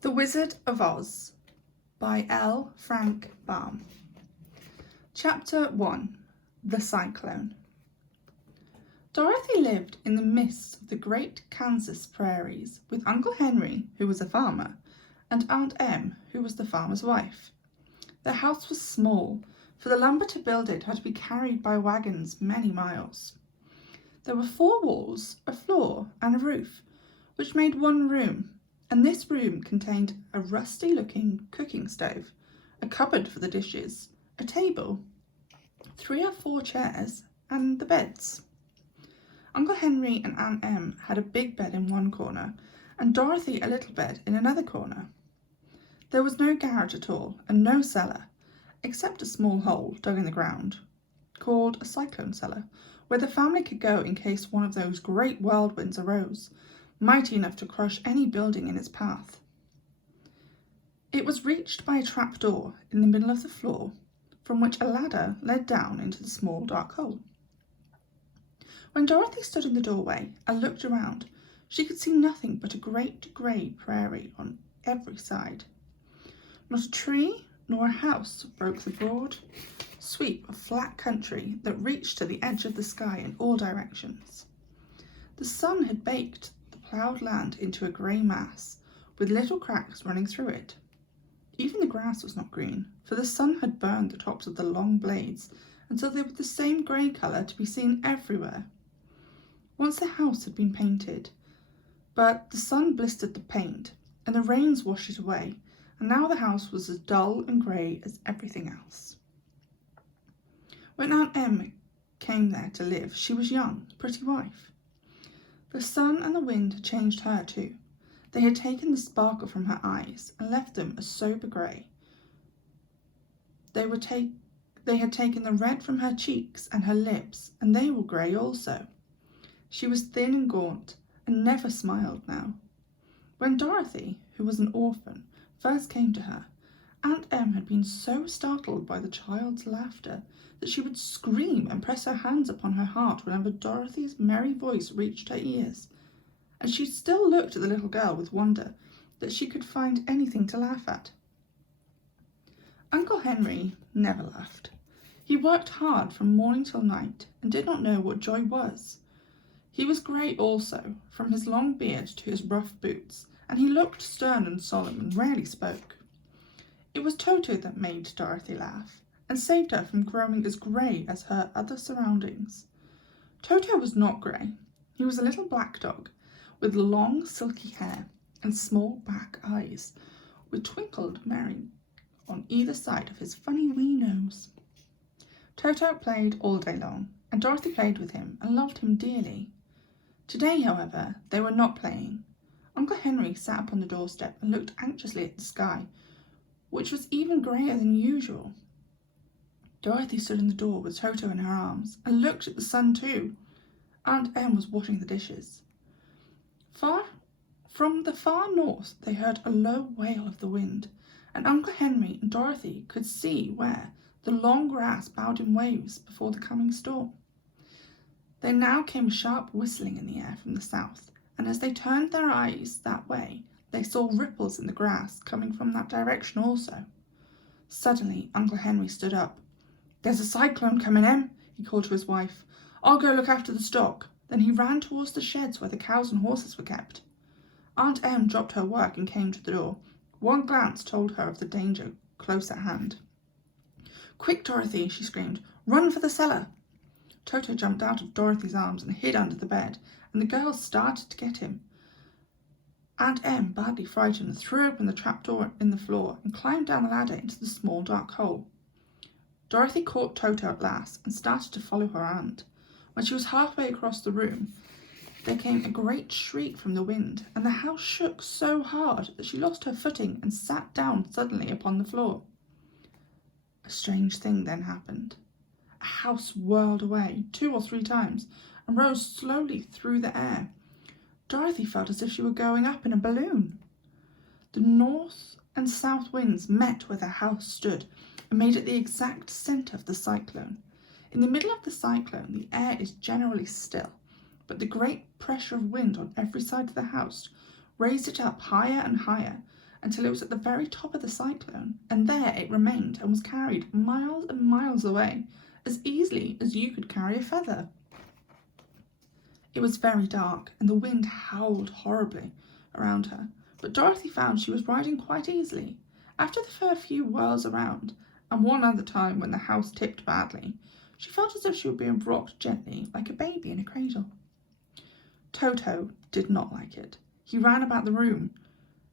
The Wizard of Oz by L Frank Baum. Chapter 1. The Cyclone. Dorothy lived in the midst of the great Kansas prairies with Uncle Henry, who was a farmer, and Aunt Em, who was the farmer's wife. Their house was small, for the lumber to build it had to be carried by wagons many miles. There were 4 walls, a floor, and a roof, which made one room, and this room contained a rusty-looking cooking stove, a cupboard for the dishes, a table, 3 or 4 chairs, and the beds. Uncle Henry and Aunt Em had a big bed in one corner, and Dorothy a little bed in another corner. There was no garage at all, and no cellar, except a small hole dug in the ground, called a cyclone cellar, where the family could go in case one of those great whirlwinds arose, mighty enough to crush any building in its path. It was reached by a trapdoor in the middle of the floor, from which a ladder led down into the small dark hole. When Dorothy stood in the doorway and looked around, she could see nothing but a great grey prairie on every side. Not a tree nor a house broke the broad sweep of flat country that reached to the edge of the sky in all directions. The sun had baked the ploughed land into a grey mass, with little cracks running through it. Even the grass was not green, for the sun had burned the tops of the long blades until they were the same grey colour to be seen everywhere. Once the house had been painted, but the sun blistered the paint, and the rains washed it away, and now the house was as dull and grey as everything else. When Aunt Em came there to live, she was young, pretty wife. The sun and the wind had changed her too. They had taken the sparkle from her eyes and left them a sober grey. They had taken the red from her cheeks and her lips, and they were grey also. She was thin and gaunt, and never smiled now. When Dorothy, who was an orphan, first came to her, Aunt Em had been so startled by the child's laughter that she would scream and press her hands upon her heart whenever Dorothy's merry voice reached her ears, and she still looked at the little girl with wonder that she could find anything to laugh at. Uncle Henry never laughed. He worked hard from morning till night and did not know what joy was. He was grey also, from his long beard to his rough boots, and he looked stern and solemn and rarely spoke. It was Toto that made Dorothy laugh, and saved her from growing as grey as her other surroundings. Toto was not grey. He was a little black dog, with long silky hair and small black eyes, which twinkled merry on either side of his funny wee nose. Toto played all day long, and Dorothy played with him and loved him dearly. Today, however, they were not playing. Uncle Henry sat upon the doorstep and looked anxiously at the sky, which was even greyer than usual. Dorothy stood in the door with Toto in her arms and looked at the sun too. Aunt Em was washing the dishes. From the far north they heard a low wail of the wind, and Uncle Henry and Dorothy could see where the long grass bowed in waves before the coming storm. There now came a sharp whistling in the air from the south, and as they turned their eyes that way, they saw ripples in the grass coming from that direction also. Suddenly Uncle Henry stood up. "There's a cyclone coming, Em," he called to his wife. "I'll go look after the stock." Then he ran towards the sheds where the cows and horses were kept. Aunt Em dropped her work and came to the door. One glance told her of the danger close at hand. "Quick, Dorothy," she screamed. "Run for the cellar." Toto jumped out of Dorothy's arms and hid under the bed, and the girls started to get him. Aunt Em, badly frightened, threw open the trapdoor in the floor and climbed down the ladder into the small dark hole. Dorothy caught Toto at last and started to follow her aunt. When she was halfway across the room, there came a great shriek from the wind, and the house shook so hard that she lost her footing and sat down suddenly upon the floor. A strange thing then happened. A house whirled away 2 or 3 times and rose slowly through the air. Dorothy felt as if she were going up in a balloon. The north and south winds met where the house stood and made it the exact centre of the cyclone. In the middle of the cyclone, the air is generally still, but the great pressure of wind on every side of the house raised it up higher and higher until it was at the very top of the cyclone, and there it remained and was carried miles and miles away, as easily as you could carry a feather. It was very dark, and the wind howled horribly around her, but Dorothy found she was riding quite easily. After the first few whirls around, and one other time when the house tipped badly, she felt as if she were being rocked gently like a baby in a cradle. Toto did not like it. He ran about the room,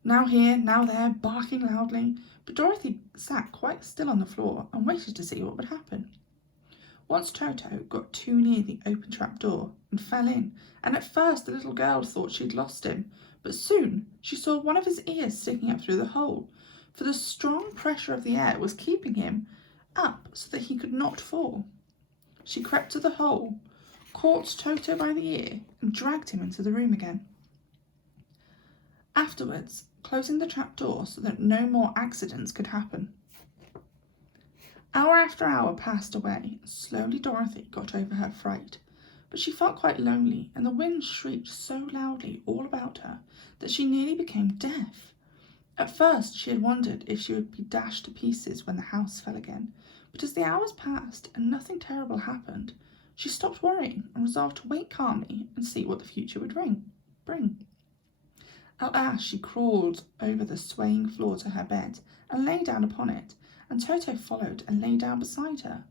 now here, now there, barking loudly, but Dorothy sat quite still on the floor and waited to see what would happen. Once Toto got too near the open trap door and fell in, and at first the little girl thought she'd lost him, but soon she saw one of his ears sticking up through the hole, for the strong pressure of the air was keeping him up so that he could not fall. She crept to the hole, caught Toto by the ear, and dragged him into the room again. Afterwards, closing the trap door so that no more accidents could happen. Hour after hour passed away, and slowly Dorothy got over her fright, but she felt quite lonely, and the wind shrieked so loudly all about her that she nearly became deaf. At first she had wondered if she would be dashed to pieces when the house fell again, but as the hours passed and nothing terrible happened, she stopped worrying and resolved to wait calmly and see what the future would bring. At last she crawled over the swaying floor to her bed and lay down upon it, and Toto followed and lay down beside her.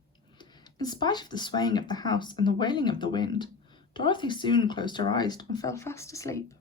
In spite of the swaying of the house and the wailing of the wind, Dorothy soon closed her eyes and fell fast asleep.